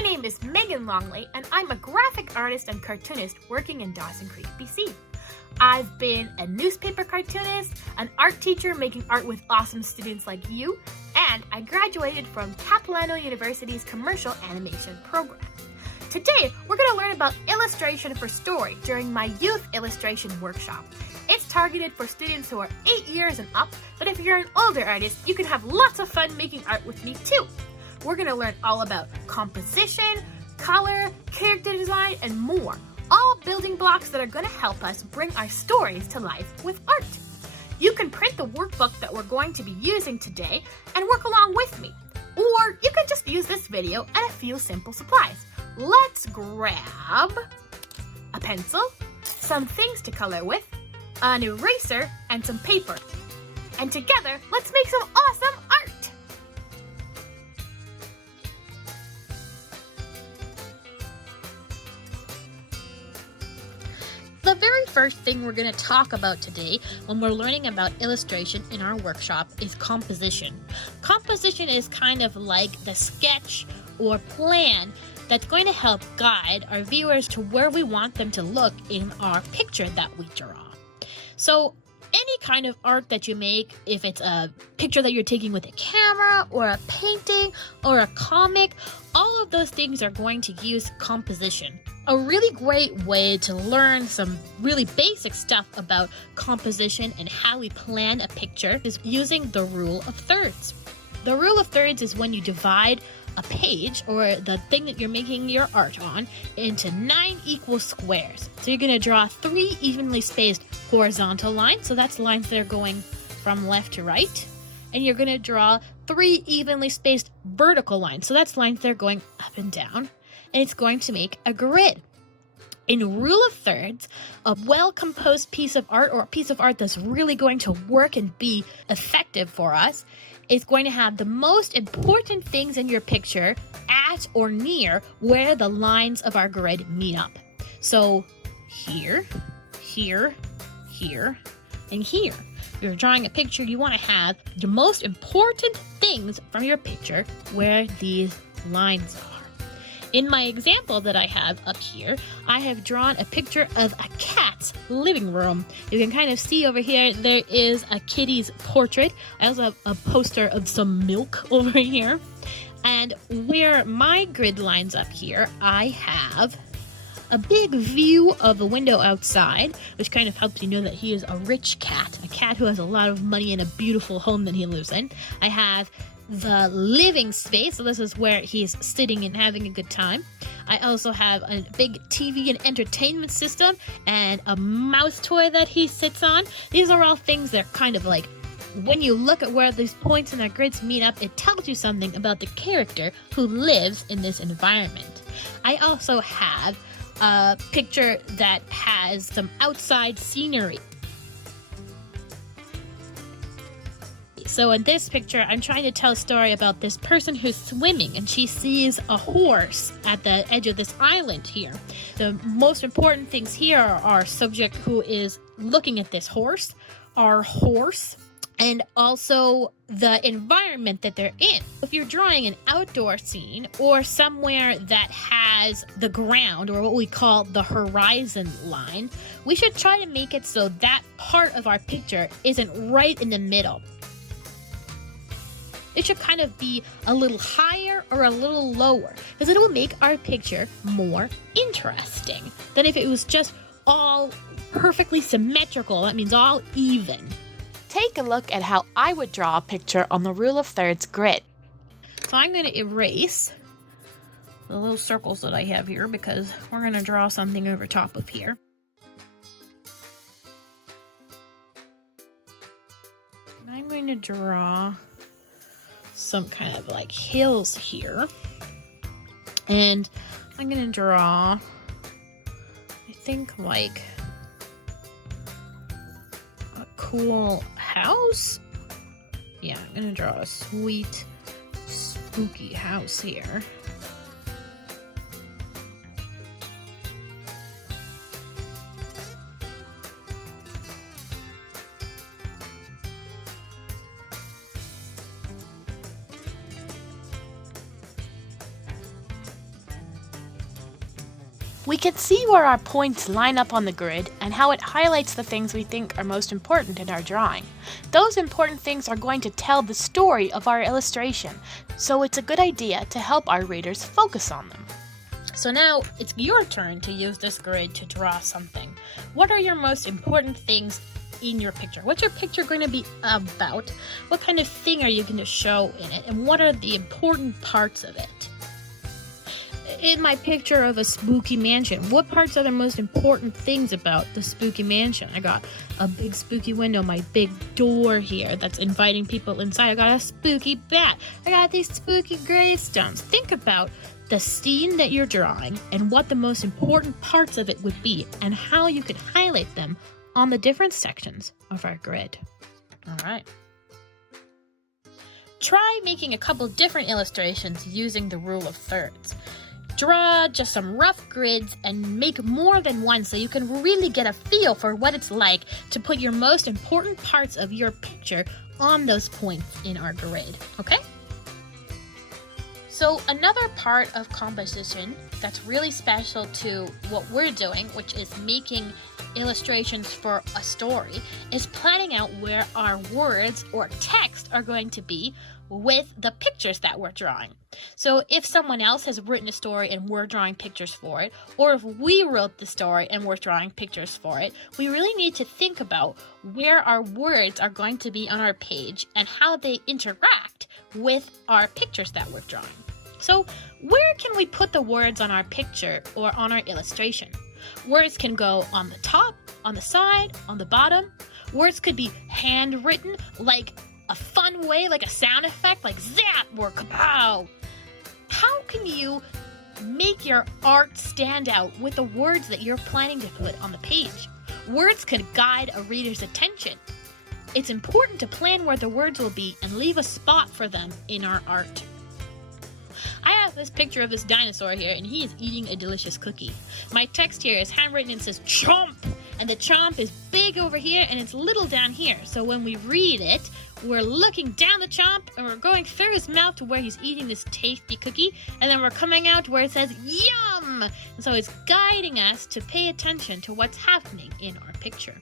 My name is Meagan Longley, and I'm a graphic artist and cartoonist working in Dawson Creek, BC. I've been a newspaper cartoonist, an art teacher making art with awesome students like you, and I graduated from Capilano University's commercial animation program. Today, we're going to learn about illustration for story during my youth illustration workshop. It's targeted for students who are 8 years and up, but if you're an older artist, you can have lots of fun making art with me too. We're going to learn all about composition, color, character design, and more. All building blocks that are going to help us bring our stories to life with art. You can print the workbook that we're going to be using today and work along with me. Or you can just use this video and a few simple supplies. Let's grab a pencil, some things to color with, an eraser, and some paper. And together, let's make some awesome art! The very first thing we're going to talk about today when we're learning about illustration in our workshop is composition. Composition is kind of like the sketch or plan that's going to help guide our viewers to where we want them to look in our picture that we draw. So any kind of art that you make, if it's a picture that you're taking with a camera or a painting or a comic, all of those things are going to use composition. A really great way to learn some really basic stuff about composition and how we plan a picture is using the rule of thirds. The rule of thirds is when you divide a page or the thing that you're making your art on into 9 equal squares. So you're going to draw 3 evenly spaced horizontal lines. So that's lines that are going from left to right. And you're going to draw 3 evenly spaced vertical lines. So that's lines that are going up and down. And it's going to make a grid. In rule of thirds, a well-composed piece of art or a piece of art that's really going to work and be effective for us is going to have the most important things in your picture at or near where the lines of our grid meet up. So here, here, here, and here. You're drawing a picture, you want to have the most important things from your picture where these lines are. In my example that I have up here, I have drawn a picture of a cat's living room. You can kind of see over here, there is a kitty's portrait. I also have a poster of some milk over here. And where my grid lines up here, I have a big view of the window outside, which kind of helps you know that he is a rich cat, a cat who has a lot of money and a beautiful home that he lives in. I have the living space, so this is where he's sitting and having a good time. I also have a big TV and entertainment system and a mouse toy that he sits on. These are all things that are kind of like, when you look at where these points in our grids meet up, it tells you something about the character who lives in this environment. I also have a picture that has some outside scenery. So in this picture, I'm trying to tell a story about this person who's swimming and she sees a horse at the edge of this island here. The most important things here are our subject who is looking at this horse, our horse, and also the environment that they're in. If you're drawing an outdoor scene or somewhere that has the ground or what we call the horizon line, we should try to make it so that part of our picture isn't right in the middle. It should kind of be a little higher or a little lower because it will make our picture more interesting than if it was just all perfectly symmetrical. That means all even. Take a look at how I would draw a picture on the rule of thirds grid. So I'm going to erase the little circles that I have here because we're going to draw something over top of here. And I'm going to draw some kind of like hills here. And I'm going to draw, I think, like a cool house. Yeah, I'm going to draw a sweet, spooky house here. We can see where our points line up on the grid and how it highlights the things we think are most important in our drawing. Those important things are going to tell the story of our illustration, so it's a good idea to help our readers focus on them. So now it's your turn to use this grid to draw something. What are your most important things in your picture? What's your picture going to be about? What kind of thing are you going to show in it? And what are the important parts of it? In my picture of a spooky mansion, what parts are the most important things about the spooky mansion? I got a big spooky window, my big door here that's inviting people inside. I got a spooky bat. I got these spooky gravestones. Think about the scene that you're drawing and what the most important parts of it would be and how you could highlight them on the different sections of our grid. All right. Try making a couple different illustrations using the rule of thirds. Draw just some rough grids and make more than one so you can really get a feel for what it's like to put your most important parts of your picture on those points in our grid, okay? So another part of composition that's really special to what we're doing, which is making illustrations for a story, is planning out where our words or text are going to be with the pictures that we're drawing. So if someone else has written a story and we're drawing pictures for it, or if we wrote the story and we're drawing pictures for it, we really need to think about where our words are going to be on our page and how they interact with our pictures that we're drawing. So where can we put the words on our picture or on our illustration? Words can go on the top, on the side, on the bottom. Words could be handwritten, like a fun way, like a sound effect, like zap or kapow. How can you make your art stand out with the words that you're planning to put on the page? Words could guide a reader's attention. It's important to plan where the words will be and leave a spot for them in our art. I have this picture of this dinosaur here, and he is eating a delicious cookie. My text here is handwritten and says chomp, and the chomp is big over here and it's little down here. So when we read it, we're looking down the chomp and we're going through his mouth to where he's eating this tasty cookie, and then we're coming out to where it says yum! And so it's guiding us to pay attention to what's happening in our picture.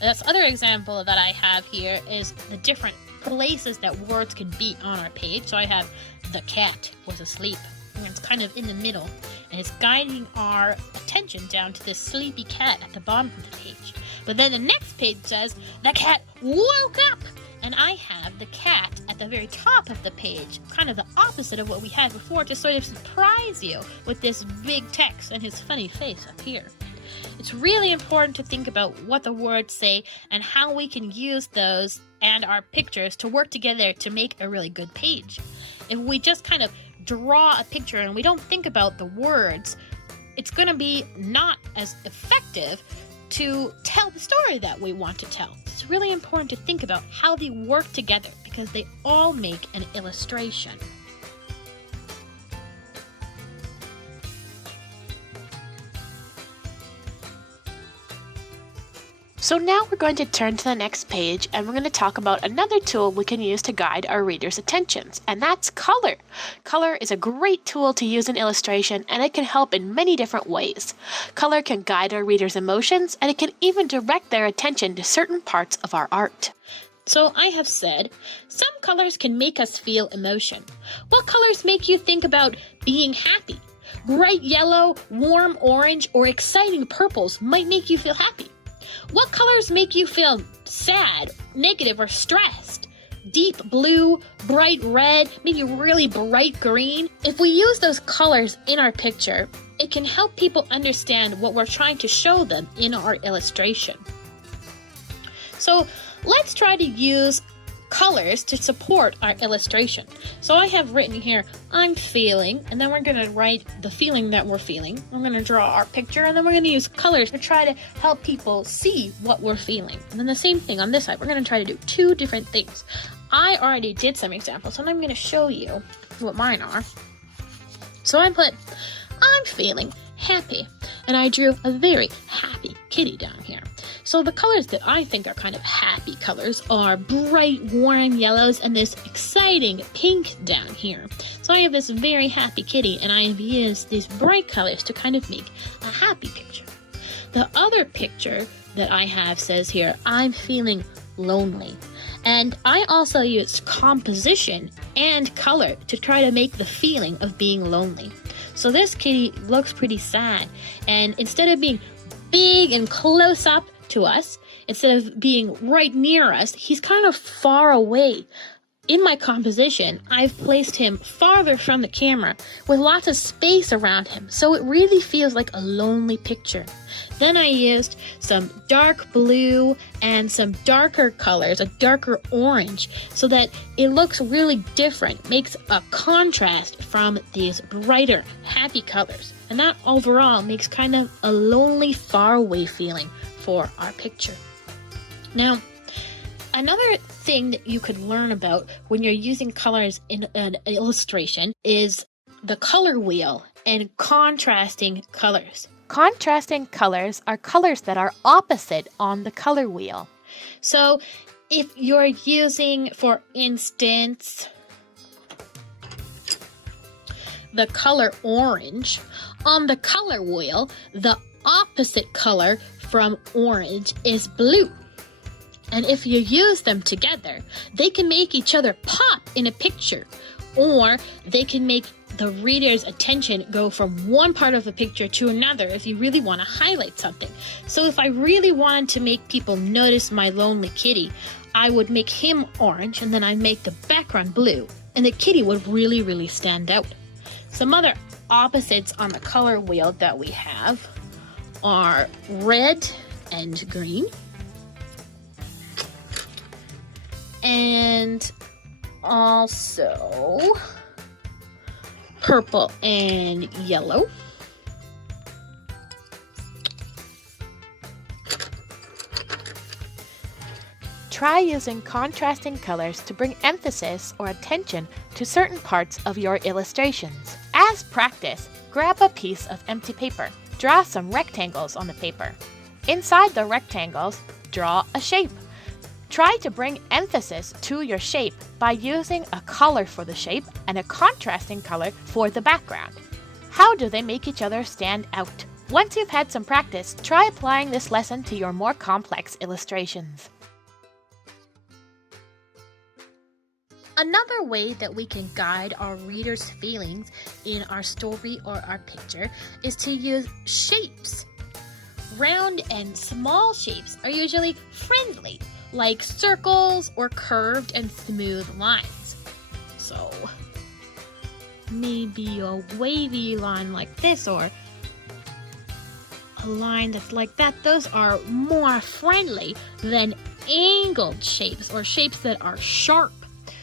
This other example that I have here is the different places that words can be on our page. So I have the cat was asleep, and it's kind of in the middle, and it's guiding our attention down to this sleepy cat at the bottom of the page. But then the next page says the cat woke up, and I have the cat at the very top of the page, kind of the opposite of what we had before, to sort of surprise you with this big text and his funny face up here. It's really important to think about what the words say and how we can use those and our pictures to work together to make a really good page. If we just kind of draw a picture and we don't think about the words, it's going to be not as effective to tell the story that we want to tell. It's really important to think about how they work together because they all make an illustration. So now we're going to turn to the next page and we're going to talk about another tool we can use to guide our readers' attentions, and that's color. Color is a great tool to use in illustration, and it can help in many different ways. Color can guide our readers' emotions, and it can even direct their attention to certain parts of our art. So I have said, some colors can make us feel emotion. What colors make you think about being happy? Bright yellow, warm orange, or exciting purples might make you feel happy. What colors make you feel sad, negative, or stressed? Deep blue, bright red, maybe really bright green. If we use those colors in our picture, it can help people understand what we're trying to show them in our illustration. So let's try to use colors to support our illustration. So I have written here, I'm feeling, and then we're going to write the feeling that we're feeling. We're going to draw our picture, and then we're going to use colors to try to help people see what we're feeling. And then the same thing on this side. We're going to try to do two different things. I already did some examples, and I'm going to show you what mine are. So I put, I'm feeling happy, and I drew a very happy kitty down here. So the colors that I think are kind of happy colors are bright warm yellows and this exciting pink down here. So I have this very happy kitty, and I have used these bright colors to kind of make a happy picture. The other picture that I have says here, I'm feeling lonely. And I also used composition and color to try to make the feeling of being lonely. So this kitty looks pretty sad, and instead of being big and close up to us, instead of being right near us, he's kind of far away. In my composition, I've placed him farther from the camera with lots of space around him, so it really feels like a lonely picture. Then I used some dark blue and some darker colors, a darker orange, so that it looks really different, makes a contrast from these brighter, happy colors. And that overall makes kind of a lonely, far away feeling for our picture. Now, another thing that you could learn about when you're using colors in an illustration is the color wheel and contrasting colors. Contrasting colors are colors that are opposite on the color wheel. So if you're using, for instance, the color orange, on the color wheel, the opposite color from orange is blue. And if you use them together, they can make each other pop in a picture, or they can make the reader's attention go from one part of the picture to another if you really want to highlight something. So if I really wanted to make people notice my lonely kitty, I would make him orange, and then I'd make the background blue, and the kitty would really, really stand out. Some other opposites on the color wheel that we have are red and green, and also purple and yellow, Try using contrasting colors to bring emphasis or attention to certain parts of your illustrations. As practice, grab a piece of empty paper. Draw some rectangles on the paper. Inside the rectangles, draw a shape. Try to bring emphasis to your shape by using a color for the shape and a contrasting color for the background. How do they make each other stand out? Once you've had some practice, try applying this lesson to your more complex illustrations. Another way that we can guide our readers' feelings in our story or our picture is to use shapes. Round and small shapes are usually friendly, like circles or curved and smooth lines. So maybe a wavy line like this, or a line that's like that. Those are more friendly than angled shapes, or shapes that are sharp.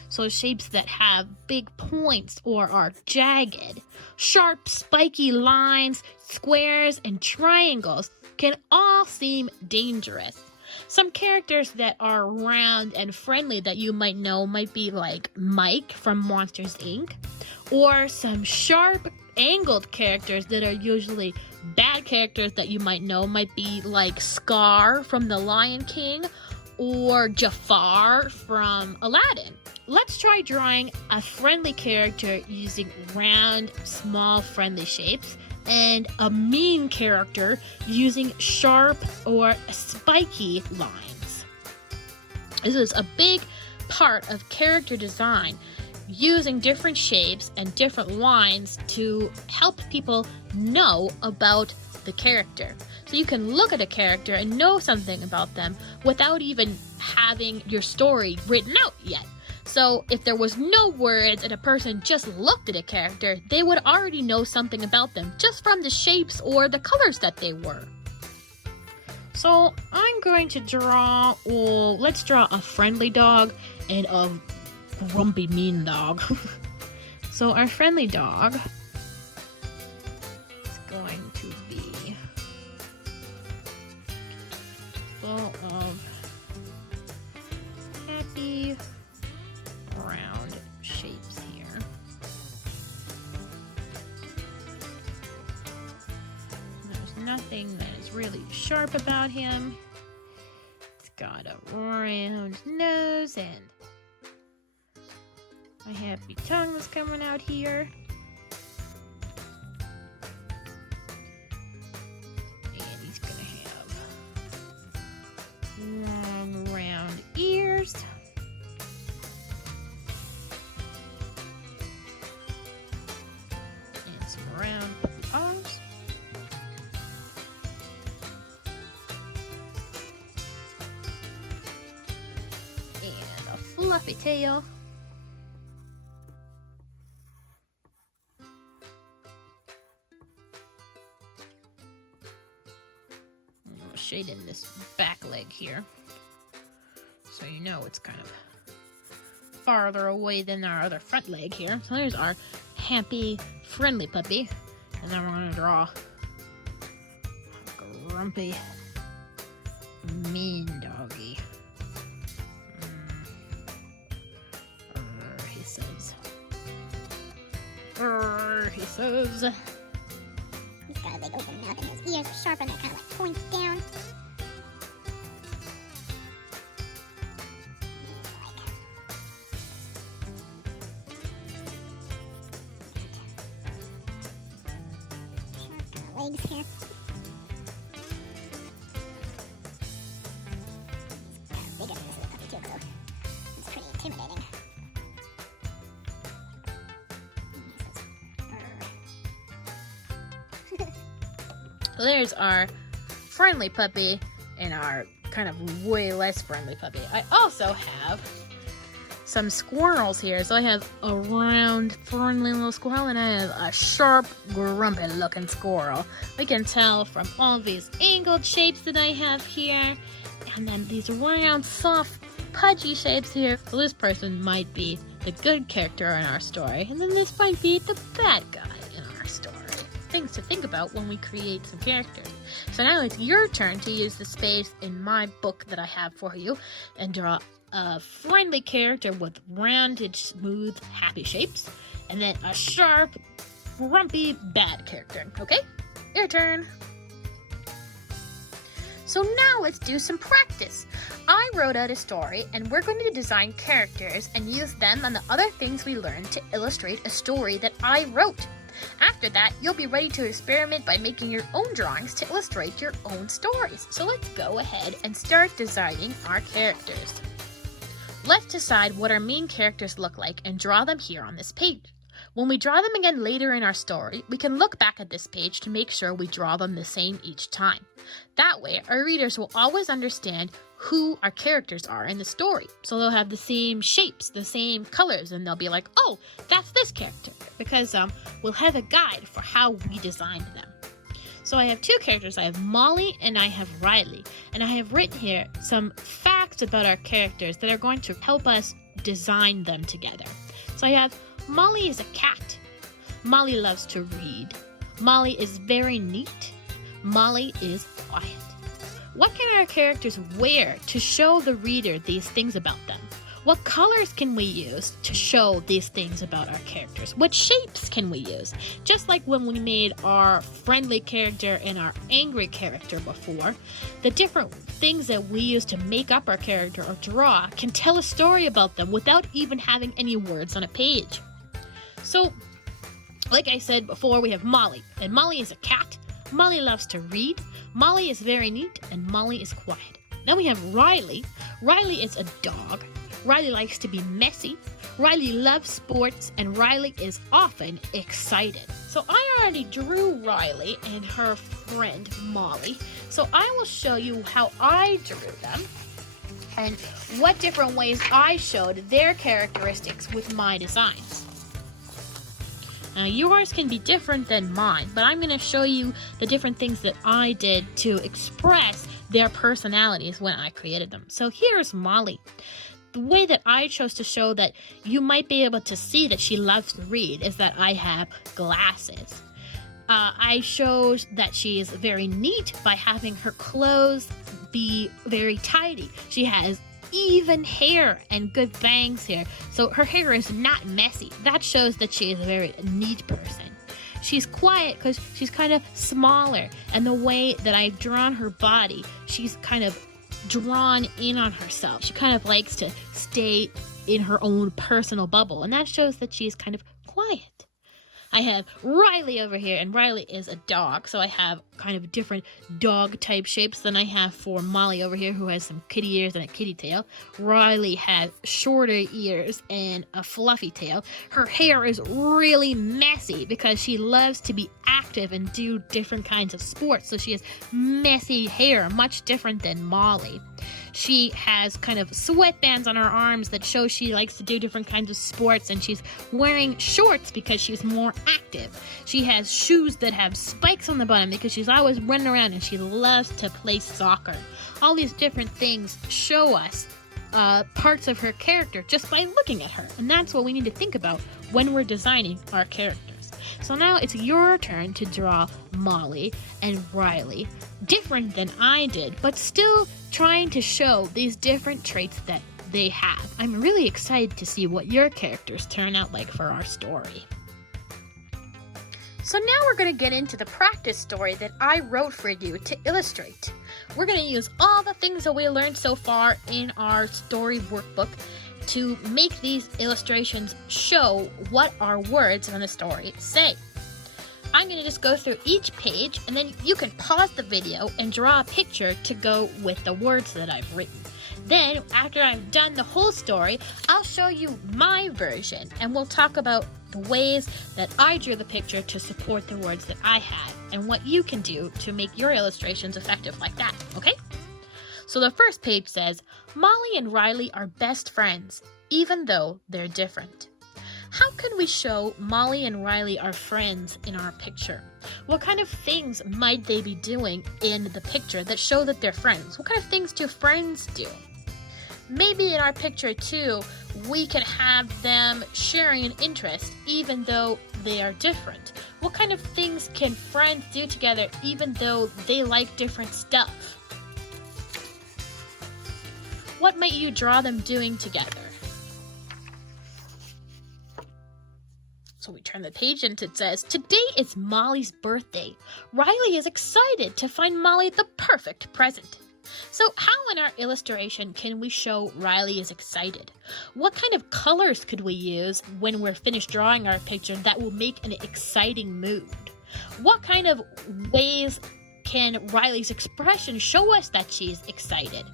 So shapes that have big points or are jagged. Sharp, spiky lines, squares, and triangles can all seem dangerous. Some characters that are round and friendly that you might know might be like Mike from Monsters, Inc. Or some sharp, angled characters that are usually bad characters that you might know might be like Scar from The Lion King or Jafar from Aladdin. Let's try drawing a friendly character using round, small, friendly shapes, and a mean character using sharp or spiky lines. This is a big part of character design, using different shapes and different lines to help people know about the character. So you can look at a character and know something about them without even having your story written out yet. So if there was no words and a person just looked at a character, they would already know something about them just from the shapes or the colors that they were. So I'm going to draw, let's draw a friendly dog and a grumpy mean dog. So our friendly dog is going to be full of happy round shapes here. There's nothing that is really sharp about him. got a round nose and my happy tongue is coming out here. And he's gonna have long round ears. And some round arms. And a fluffy tail. Shade in this back leg here, so you know it's kind of farther away than our other front leg here. So there's our happy, friendly puppy, and then we're gonna draw a grumpy, mean doggy. He says. He says. He's got a big open mouth and his ears are sharp and they're kind of like points down. Legs here. He's kind of bigger than this little puppy too, so it's pretty intimidating. So there's our friendly puppy and our kind of way less friendly puppy. I also have some squirrels here. So I have a round, friendly little squirrel, and I have a sharp, grumpy looking squirrel. We can tell from all these angled shapes that I have here, and then these round, soft, pudgy shapes here. So this person might be the good character in our story, and then this might be the bad guy in our story. Things to think about when we create some characters. So now it's your turn to use the space in my book that I have for you and draw a friendly character with rounded, smooth, happy shapes, and then a sharp, grumpy, bad character. Okay? Your turn. So now let's do some practice. I wrote out a story, and we're going to design characters and use them and the other things we learned to illustrate a story that I wrote. After that, you'll be ready to experiment by making your own drawings to illustrate your own stories. So let's go ahead and start designing our characters. Let's decide what our main characters look like and draw them here on this page. When we draw them again later in our story, we can look back at this page to make sure we draw them the same each time. That way, our readers will always understand who our characters are in the story. So they'll have the same shapes, the same colors, and they'll be like, oh, that's this character. Because we'll have a guide for how we designed them. So I have two characters. I have Molly and I have Riley. And I have written here some facts about our characters that are going to help us design them together. So I have Molly is a cat. Molly loves to read. Molly is very neat. Molly is quiet. What can our characters wear to show the reader these things about them? What colors can we use to show these things about our characters? What shapes can we use? Just like when we made our friendly character and our angry character before, the different things that we use to make up our character or draw can tell a story about them without even having any words on a page. So, like I said before, we have Molly, and Molly is a cat. Molly loves to read. Molly is very neat, and Molly is quiet. Then we have Riley. Riley is a dog. Riley likes to be messy. Riley loves sports, and Riley is often excited. So I already drew Riley and her friend Molly. So I will show you how I drew them and what different ways I showed their characteristics with my designs. Now yours can be different than mine, but I'm going to show you the different things that I did to express their personalities when I created them. So here's Molly. The way that I chose to show that you might be able to see that she loves to read is that I have glasses. I showed that she is very neat by having her clothes be very tidy. She has even hair and good bangs here, so her hair is not messy. That shows that she is a very neat person. She's quiet because she's kind of smaller, and the way that I've drawn her body, she's kind of drawn in on herself. She kind of likes to stay in her own personal bubble, and that shows that she's kind of quiet. I have Riley over here, and Riley is a dog, so I have kind of different dog-type shapes than I have for Molly over here, who has some kitty ears and a kitty tail. Riley has shorter ears and a fluffy tail. Her hair is really messy because she loves to be active and do different kinds of sports, so she has messy hair, much different than Molly. She has kind of sweatbands on her arms that show she likes to do different kinds of sports, and she's wearing shorts because she's more active. She has shoes that have spikes on the bottom because she's always running around and she loves to play soccer. All these different things show us parts of her character just by looking at her, and that's what we need to think about when we're designing our characters. So now it's your turn to draw Molly and Riley, different than I did, but still trying to show these different traits that they have. I'm really excited to see what your characters turn out like for our story. So now we're going to get into the practice story that I wrote for you to illustrate. We're going to use all the things that we learned so far in our story workbook to make these illustrations show what our words in the story say. I'm going to just go through each page, and then you can pause the video and draw a picture to go with the words that I've written. Then, after I've done the whole story, I'll show you my version, and we'll talk about the ways that I drew the picture to support the words that I had, and what you can do to make your illustrations effective like that, okay? So the first page says, Molly and Riley are best friends, even though they're different. How can we show Molly and Riley are friends in our picture? What kind of things might they be doing in the picture that show that they're friends? What kind of things do friends do? Maybe in our picture too, we can have them sharing an interest even though they are different. What kind of things can friends do together even though they like different stuff? What might you draw them doing together? So we turn the page and it says, today is Molly's birthday. Riley is excited to find Molly the perfect present. So how in our illustration can we show Riley is excited? What kind of colors could we use when we're finished drawing our picture that will make an exciting mood? What kind of ways can Riley's expression show us that she's excited?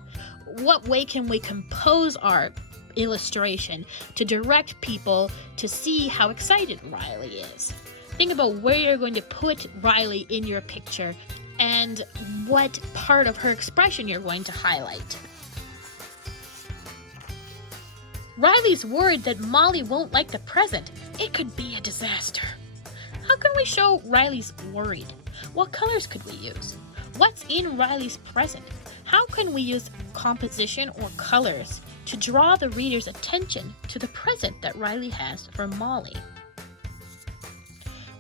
What way can we compose our illustration to direct people to see how excited Riley is? Think about where you're going to put Riley in your picture and what part of her expression you're going to highlight. Riley's worried that Molly won't like the present. It could be a disaster. How can we show Riley's worried? What colors could we use? What's in Riley's present? How can we use composition or colors to draw the reader's attention to the present that Riley has for Molly?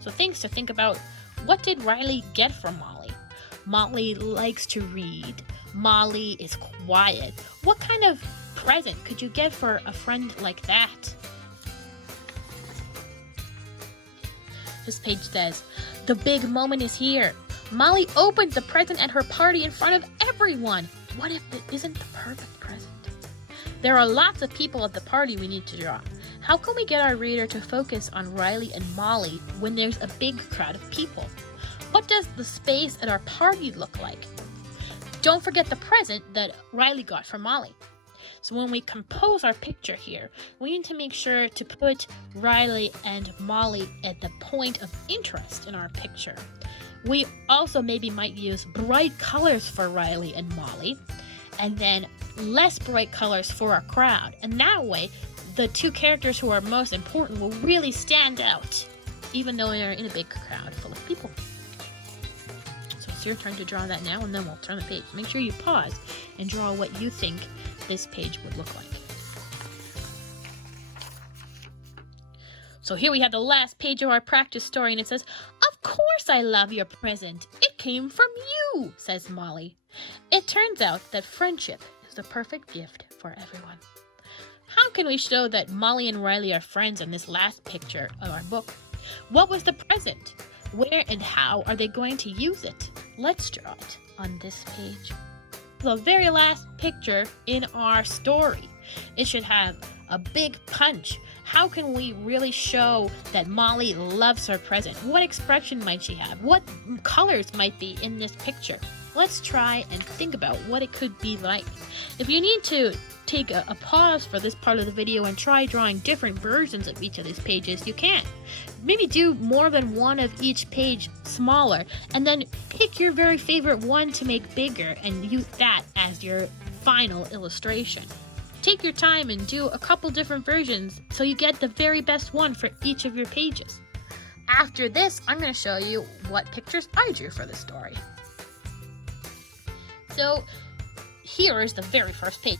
So things to think about. What did Riley get from Molly? Molly likes to read. Molly is quiet. What kind of present could you get for a friend like that? This page says, the big moment is here. Molly opened the present at her party in front of everyone. What if it isn't the perfect present? There are lots of people at the party we need to draw. How can we get our reader to focus on Riley and Molly when there's a big crowd of people? What does the space at our party look like? Don't forget the present that Riley got from Molly. So when we compose our picture here, we need to make sure to put Riley and Molly at the point of interest in our picture. We also maybe might use bright colors for Riley and Molly, and then less bright colors for our crowd. And that way, the two characters who are most important will really stand out, even though they're in a big crowd full of people. So it's your turn to draw that now, and then we'll turn the page. Make sure you pause and draw what you think this page would look like. So here we have the last page of our practice story, and it says, of course I love your present. It came from you, says Molly. It turns out that friendship is the perfect gift for everyone. How can we show that Molly and Riley are friends in this last picture of our book? What was the present? Where and how are they going to use it? Let's draw it on this page. The very last picture in our story. It should have a big punch. How can we really show that Molly loves her present? What expression might she have? What colors might be in this picture? Let's try and think about what it could be like. If you need to take a pause for this part of the video and try drawing different versions of each of these pages, you can. Maybe do more than one of each page smaller, and then pick your very favorite one to make bigger and use that as your final illustration. Take your time and do a couple different versions so you get the very best one for each of your pages. After this, I'm going to show you what pictures I drew for the story. So here is the very first page.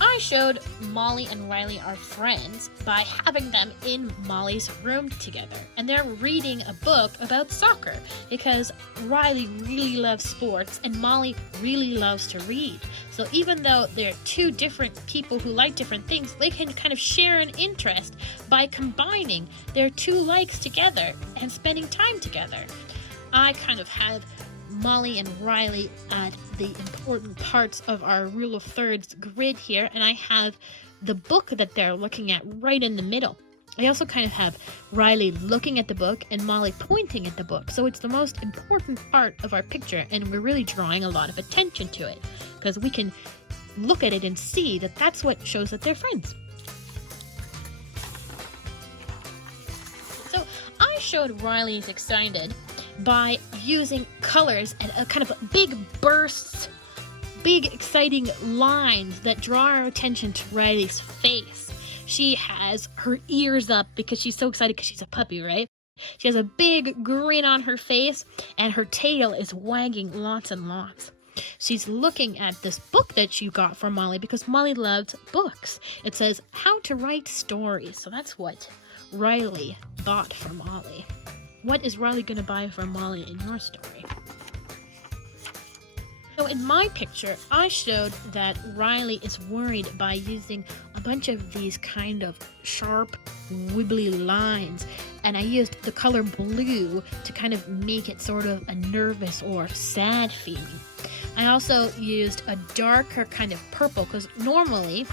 I showed Molly and Riley are friends by having them in Molly's room together, and they're reading a book about soccer because Riley really loves sports and Molly really loves to read. So even though they're two different people who like different things, they can kind of share an interest by combining their two likes together and spending time together. I kind of have Molly and Riley at the important parts of our rule of thirds grid here, and I have the book that they're looking at right in the middle. I also kind of have Riley looking at the book and Molly pointing at the book, so it's the most important part of our picture, and we're really drawing a lot of attention to it because we can look at it and see that that's what shows that they're friends. So I showed Riley is excited by using colors and a kind of big bursts, big exciting lines that draw our attention to Riley's face. She has her ears up because she's so excited because she's a puppy, right? She has a big grin on her face and her tail is wagging lots and lots. She's looking at this book that she got from Molly because Molly loves books. It says How to Write Stories. So that's what Riley bought for Molly. What is Riley going to buy for Molly in your story? So in my picture, I showed that Riley is worried by using a bunch of these kind of sharp, wibbly lines. And I used the color blue to kind of make it sort of a nervous or sad feeling. I also used a darker kind of purple because normally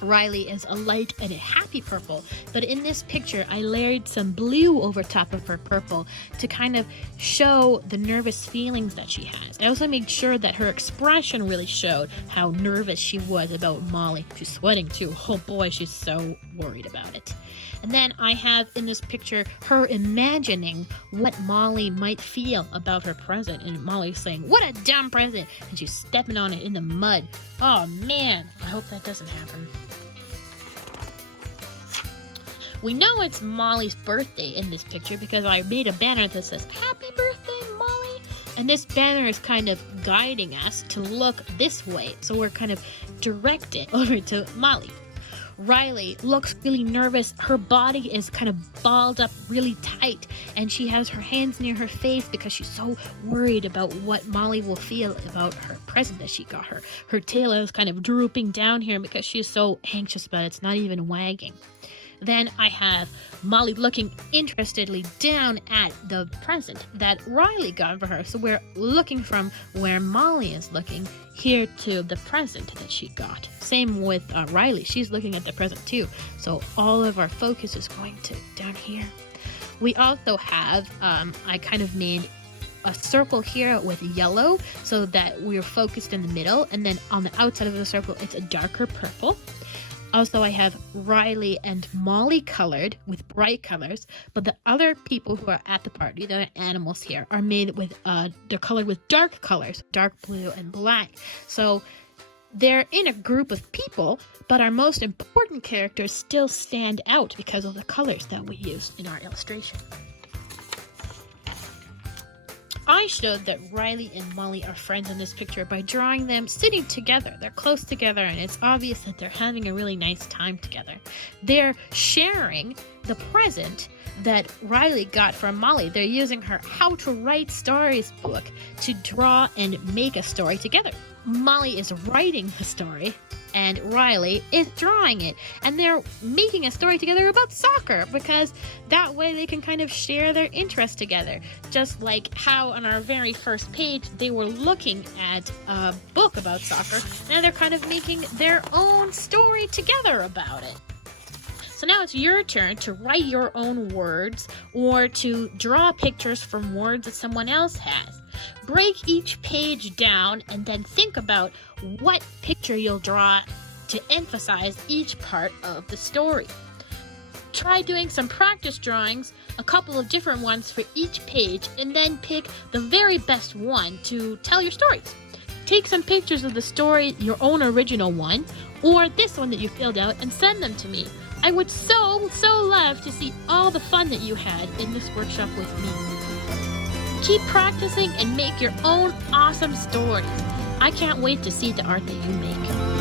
Riley is a light and a happy purple, but in this picture I layered some blue over top of her purple to kind of show the nervous feelings that she has. I also made sure that her expression really showed how nervous she was about Molly. She's sweating too. Oh boy, she's so worried about it. And then I have in this picture her imagining what Molly might feel about her present, and Molly's saying, "What a dumb present!" and she's stepping on it in the mud. Oh man, I hope that doesn't happen. We know it's Molly's birthday in this picture because I made a banner that says, "Happy birthday, Molly!" And this banner is kind of guiding us to look this way, so we're kind of directed over to Molly. Riley looks really nervous. Her body is kind of balled up really tight, and she has her hands near her face because she's so worried about what Molly will feel about her present that she got her. Her tail is kind of drooping down here because she's so anxious about it. It's not even wagging. Then I have Molly looking interestedly down at the present that Riley got for her. So we're looking from where Molly is looking here to the present that she got. Same with Riley. She's looking at the present too. So all of our focus is going to down here. We also have, I kind of made a circle here with yellow so that we're focused in the middle. And then on the outside of the circle, it's a darker purple. Also, I have Riley and Molly colored with bright colors, but the other people who are at the party, the animals here, are made with, they're colored with dark colors, dark blue and black. So they're in a group of people, but our most important characters still stand out because of the colors that we used in our illustration. I showed that Riley and Molly are friends in this picture by drawing them sitting together. They're close together, and it's obvious that they're having a really nice time together. They're sharing the present that Riley got from Molly. They're using her How to Write Stories book to draw and make a story together. Molly is writing the story, and Riley is drawing it, and they're making a story together about soccer because that way they can kind of share their interest together. Just like how on our very first page they were looking at a book about soccer, now they're kind of making their own story together about it. So now it's your turn to write your own words or to draw pictures from words that someone else has. Break each page down and then think about what picture you'll draw to emphasize each part of the story. Try doing some practice drawings, a couple of different ones for each page, and then pick the very best one to tell your stories. Take some pictures of the story, your own original one, or this one that you filled out, and send them to me. I would so love to see all the fun that you had in this workshop with me. Keep practicing and make your own awesome stories. I can't wait to see the art that you make.